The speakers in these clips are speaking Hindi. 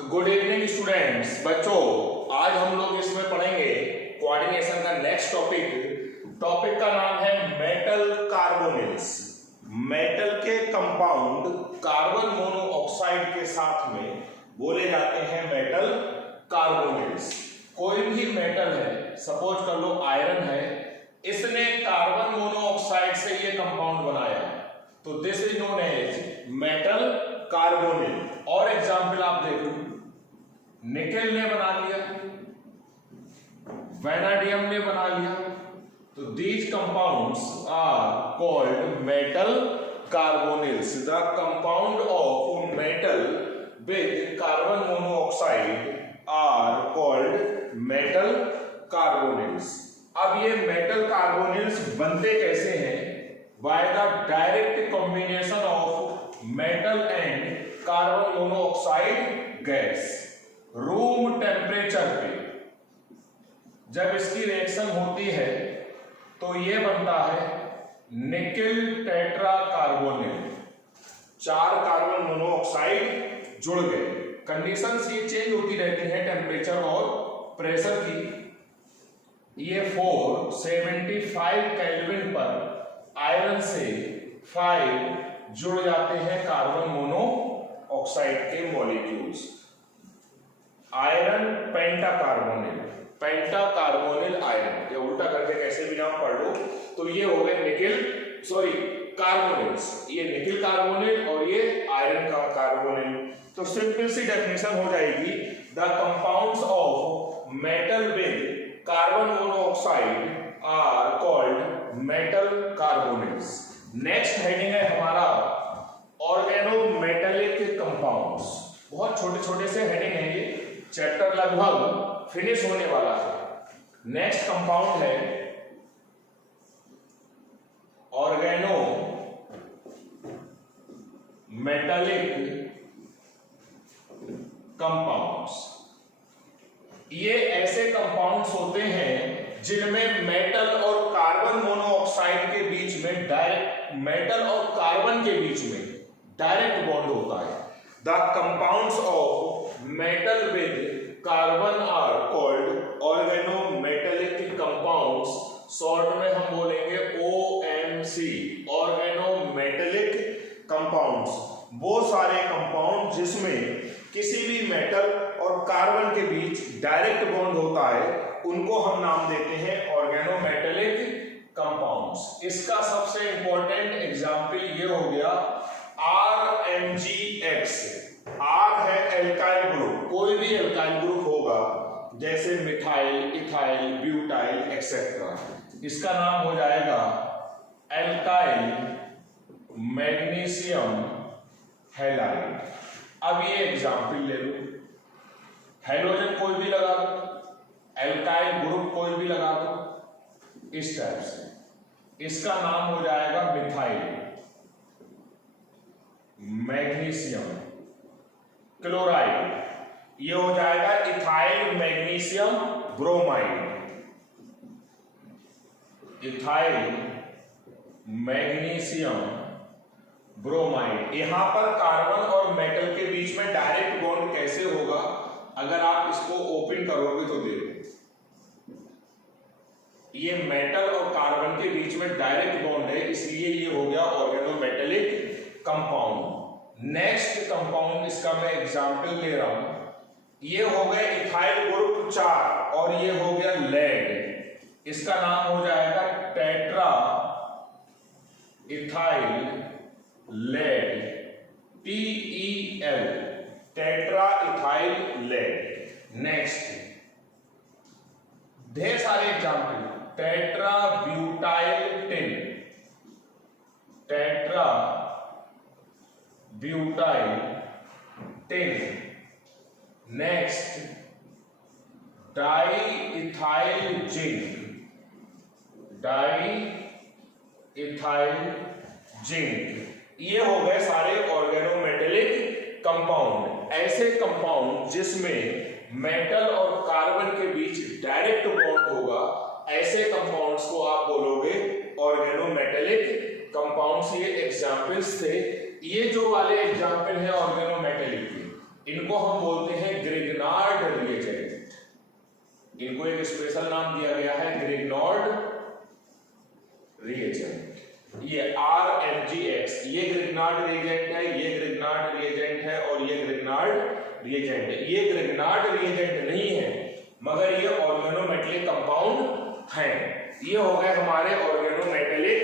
Good evening students. बच्चों, आज हम लोग इसमें पढ़ेंगे कोऑर्डिनेशन का नेक्स्ट टॉपिक का नाम है मेटल कार्बोनिल्स। मेटल के कंपाउंड कार्बन मोनोऑक्साइड के साथ में बोले जाते हैं मेटल कार्बोनिल्स। कोई भी मेटल है, सपोज कर लो आयरन है, इसने कार्बन मोनोऑक्साइड से ये कंपाउंड बनाया है, तो this is known as metal carbonyl. और एग्जाम्पल आप देखो, निकेल ने बना लिया, वैनाडियम ने बना लिया, तो these compounds are called metal carbonyls. The compound of metal with carbon monoxide are called metal carbonyls. अब ये मेटल कार्बोनिल्स बनते कैसे हैं? By the direct combination of metal and carbon monoxide gas. Room temperature पे जब इसकी रिएक्शन होती है तो ये बनता है nickel tetra carbonyl. 4 carbon monoxide जुड़ गए। कंडीशंस ये चेंज होती रहती है टेम्परेचर और प्रेशर की। ये 475 केल्विन पर आयरन से 5 जुड़ जाते हैं कार्बन मोनोऑक्साइड के मॉलिक्यूल्स। आयरन पेंटा कार्बोनिल आयरन, ये उल्टा करके कैसे भी नाम पढ़ लो, तो ये हो गए कार्बोनिल्स। ये निकेल कार्बोनिल और ये आयरन का कार्बोनिल। तो सिंपल सी डेफिनेशन हो जाएगी, the compounds of metal with carbon monoxide are called metal carbonyls. Next heading है हमारा ऑर्गेनोमेटेलिक कंपाउंड्स। बहुत छोटे छोटे से हेडिंग है, ये चैप्टर लगभग फिनिश होने वाला है। नेक्स्ट कंपाउंड है ऑर्गेनो मेटालिक कंपाउंड्स। ये ऐसे कंपाउंड्स होते हैं जिनमें मेटल और कार्बन मोनोऑक्साइड के बीच में डायरेक्ट, मेटल और कार्बन के बीच में डायरेक्ट बॉन्ड होता है। The compounds of metal with carbon are called organometallic compounds. Short में हम बोलेंगे OMC, ऑर्गेनोमेटेलिक कंपाउंड्स। वो सारे कंपाउंड जिसमें किसी भी मेटल और कार्बन के बीच डायरेक्ट बॉन्ड होता है, उनको हम नाम देते हैं ऑर्गेनोमेटेलिक कंपाउंड्स। इसका सबसे इंपॉर्टेंट एग्जाम्पल ये हो गया RMgX। R है एल्काइल ग्रुप, कोई भी एल्काइल ग्रुप होगा जैसे मिथाइल, इथाइल, ब्यूटाइल एक्सेट्रा, इसका नाम हो जाएगा एल्काइल मैग्नीशियम हैलाइड। अब ये एग्जाम्पल ले लो, हाइड्रोजन कोई भी लगा दो, एल्काइल ग्रुप कोई भी लगा दो, इस टाइप से, इसका नाम हो जाएगा मिथाइल मैग्नीशियम क्लोराइड। ये हो जाएगा ethyl magnesium bromide. Ethyl magnesium bromide. यहां पर कार्बन और मेटल के बीच में डायरेक्ट बॉन्ड कैसे होगा? अगर आप इसको ओपन करोगे तो देखो, ये मेटल और कार्बन के बीच में डायरेक्ट बॉन्ड है, इसलिए ये हो गया ऑर्गेनोमेटेलिक कंपाउंड। नेक्स्ट कंपाउंड, इसका मैं एग्जांपल ले रहा हूं, ये हो गए इथाइल ग्रुप 4 और ये हो गया लेड। इसका नाम हो जाएगा tetra ethyl lead, TEL, tetra ethyl lead. Next ढेर सारे example, tetra butyl tin, tetra butyl tin. Next di ethyl zinc, di ethyl zinc. ये हो गए सारे ऑर्गेनोमेटेलिक कंपाउंड। ऐसे कंपाउंड जिसमें मेटल और कार्बन के बीच डायरेक्ट बॉन्ड होगा, ऐसे कंपाउंड्स को आप बोलोगे ऑर्गेनोमेटेलिक कंपाउंड्स। ये एग्जांपल्स थे। ये जो वाले एग्जांपल है ऑर्गेनोमेटेलिक के, इनको हम बोलते हैं इनको एक स्पेशल नाम दिया गया है ग्रिग्नॉर्ड रिएजेंट। ये RMgX, ये ग्रिग्नार्ड रिएजेंट है, ये ग्रिग्नार्ड रिएजेंट है और ये ग्रिग्नार्ड रिएजेंट है। ये ग्रिग्नार्ड रिएजेंट नहीं है मगर ये ऑर्गेनोमेटेलिक कंपाउंड हैं। ये हो गए हमारे ऑर्गेनोमेटेलिक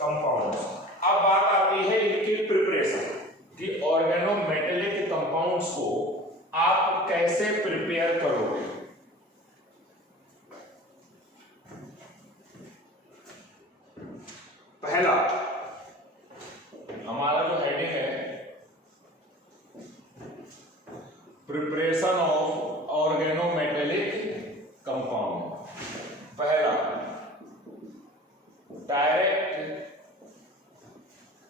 कंपाउंड्स। अब बात आती है इनकी प्रिपरेशन कि ऑर्गेनोमेटेलिक कंपाउंड्स को आप कैसे प्रिपेयर करोगे। पहला हमारा जो हेडिंग है प्रिपरेशन ऑफ ऑर्गेनोमेटेलिक कंपाउंड। पहला direct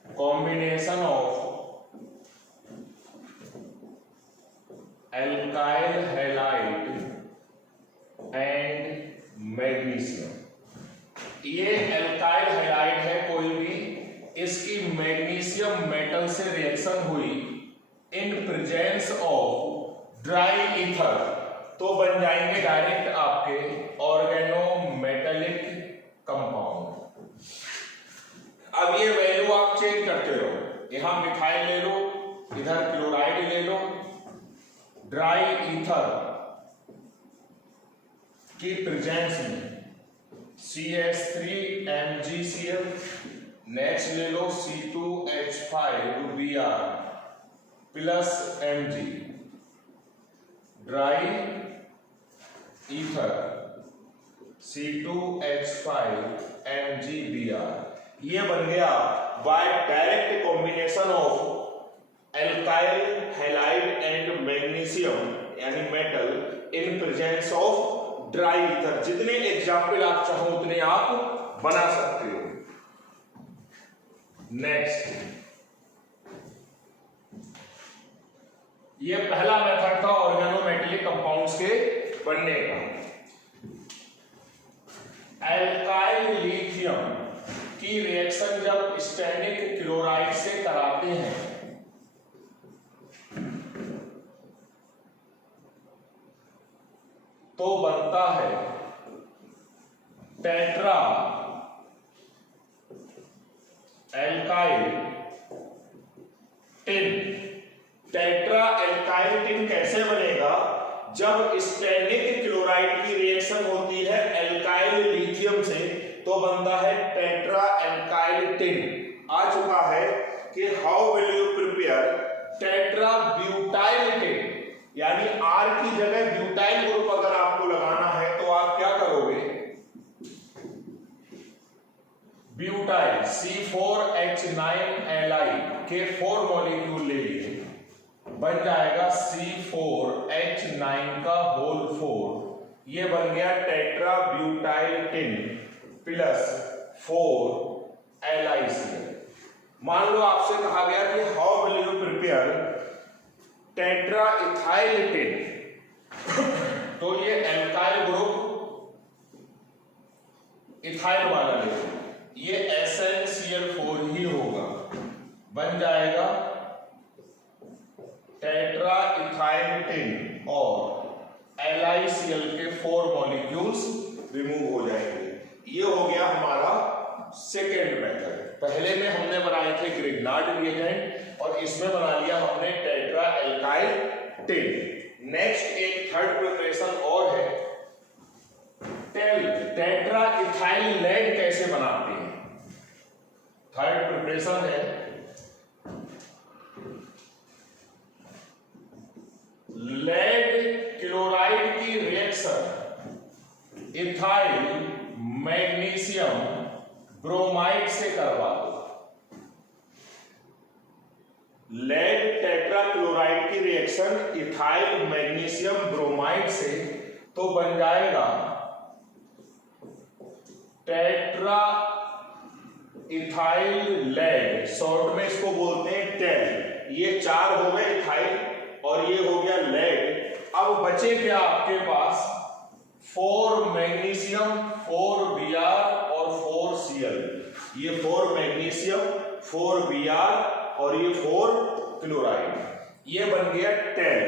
combination of alkyl halide and magnesium. ये एल्काइल हैलाइड है कोई भी, इसकी मैग्नीशियम मेटल से रिएक्शन हुई इन प्रेजेंस ऑफ ड्राई ईथर तो बन जाएंगे डायरेक्ट आपके ऑर्गेनोमेटेलिक कंपाउंड। अब ये वैल्यू आप चेंज करते रहो, यहां मिथाइल ले लो, इधर क्लोराइड ले लो, ड्राई ईथर की प्रेजेंस में CH3MgCl, नेक्स्ट ले लो C2H5Br plus Mg, dry ether C2H5MgBr। ये बन गया by direct combination of alkyl halide and magnesium यानी metal in presence of dry ether. जितने एग्जाम्पल आप चाहो उतने आप बना सकते हो। नेक्स्ट, ये पहला मेथड था ऑर्गेनोमेटेलिक कंपाउंड्स के बनने का। एल्काइल लिथियम की रिएक्शन जब स्टैंडिक क्लोराइड से कराते हैं तो बनता है tetra alkyl tin. Tetra alkyl tin कैसे बनेगा? जब स्टैंडिक क्लोराइड की रिएक्शन होती है एल्काइल लिथियम से तो बनता है टेट्रा एल्काइल टिन। आ चुका है कि how will you prepare tetra butyl tin, यानी R की जगह ब्यूटाइल ग्रुप अगर आपको लगाना है तो आप क्या करोगे? ब्यूटाइल C4H9Li के 4 मॉलिक्यूल ले लिए, बन जाएगा C4H9 का होल 4। ये बन गया tetra butyl tin plus 4 LiCl। मान लो आपसे कहा गया कि how will you prepare tetra ethyl tin, तो ये एल्काइल ग्रुप इथाइल वाला ले, ये SnCl4 ही होगा, बन जाएगा टेट्रा इथाइल टिन और LiCl के 4 मॉलिक्यूल्स रिमूव हो जाएंगे। ये हो गया हमारा सेकेंड मेथड। पहले में हमने बनाए थे ग्रिग्नार्ड रिएजेंट और इसमें बना लिया हमने टेट्रा एल्काइल टिन। नेक्स्ट एक थर्ड प्रिपरेशन और है, टेट्रा इथाइल लेड कैसे बनाते हैं। थर्ड प्रिपरेशन है लेड क्लोराइड की रिएक्शन इथाइल मैग्नीशियम ब्रोमाइड से करवा दो। लेड टेट्रा क्लोराइड की रिएक्शन इथाइल मैग्नीशियम ब्रोमाइड से तो बन जाएगा टेट्रा इथाइल लेड, शॉर्ट में इसको बोलते हैं टेल। ये 4 हो गए इथाइल और ये हो गया लेड। अब बचे क्या आपके पास? 4 मैग्नीशियम, 4 Br और 4 Cl। ये 4 मैग्नीशियम, 4 Br और ये 4 क्लोराइड, ये बन गया टेल,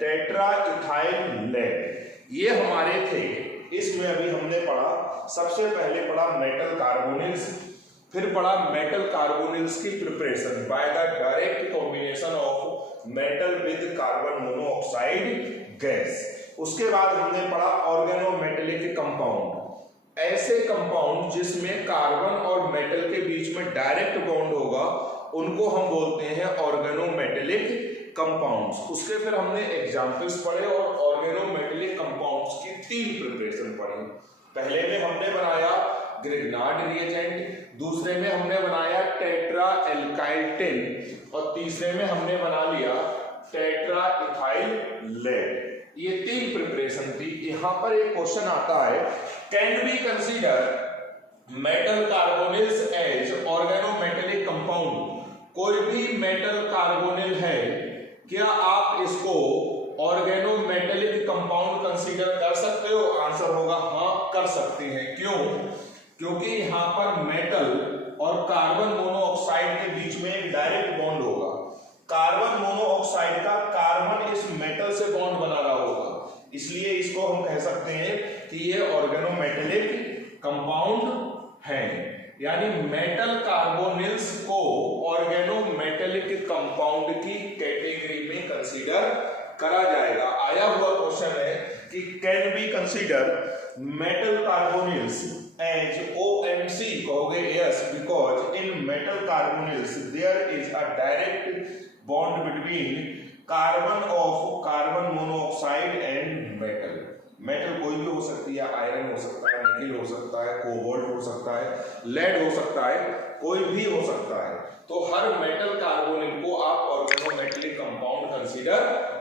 टेट्रा इथाइल लेड। ये हमारे थे इसमें अभी हमने पढ़ा, सबसे पहले पढ़ा मेटल कार्बोनिल्स, फिर पढ़ा मेटल कार्बोनिल्स की preparation bye the direct combination of metal with carbon monoxide gas. उसके बाद हमने पढ़ा ऑर्गेनोमेटेलिक कंपाउंड, ऐसे कंपाउंड जिसमें कार्बन और मेटल के बीच में डायरेक्ट बॉन्ड होगा उनको हम बोलते हैं ऑर्गेनोमेटेलिक कंपाउंड्स। उसके फिर हमने एग्जांपल्स पढ़े और ऑर्गेनोमेटेलिक कंपाउंड्स की 3 प्रिपरेशन पढ़ी। पहले में हमने बनाया ग्रिग्नार्ड रिएजेंट, दूसरे में हमने बनाया टेट्रा एल्काइल टिन और तीसरे में हमने बना लिया टेट्रा इथाइल लेड। ये 3 प्रिपरेशन थी। यहां पर एक क्वेश्चन आता है, can we consider metal carbonyls as organometallic compound? कोई भी मेटल कार्बोनिल है, क्या आप इसको ऑर्गेनोमेटेलिक कंपाउंड कंसीडर कर सकते हो? आंसर होगा हाँ, कर सकते हैं। क्यों? क्योंकि यहां पर मेटल और कार्बन मोनोऑक्साइड के बीच में एक डायरेक्ट बॉन्ड होगा। कार्बन मोनोऑक्साइड का कार्बन इस मेटल से बॉन्ड बना रहा होगा, इसलिए इसको हम कह सकते हैं कि ये ऑर्गेनोमेटेलिक कंपाउंड है। यानी मेटल कार्बोनिल्स को ऑर्गेनोमेटेलिक कंपाउंड की कैटेगरी में कंसीडर करा जाएगा। आया हुआ क्वेश्चन है कि can we consider metal carbonyls as OMC? कहोगे yes, because in metal carbonyls there is a direct bond between carbon of carbon monoxide and metal. Metal कोई भी हो सकती है, आयरन हो सकता है, निकेल हो सकता है, कोबाल्ट हो सकता है, लेड हो सकता है, कोई भी हो सकता है। तो हर मेटल कार्बोनिल को आप ऑर्गेनोमेटेलिक कंपाउंड कंसीडर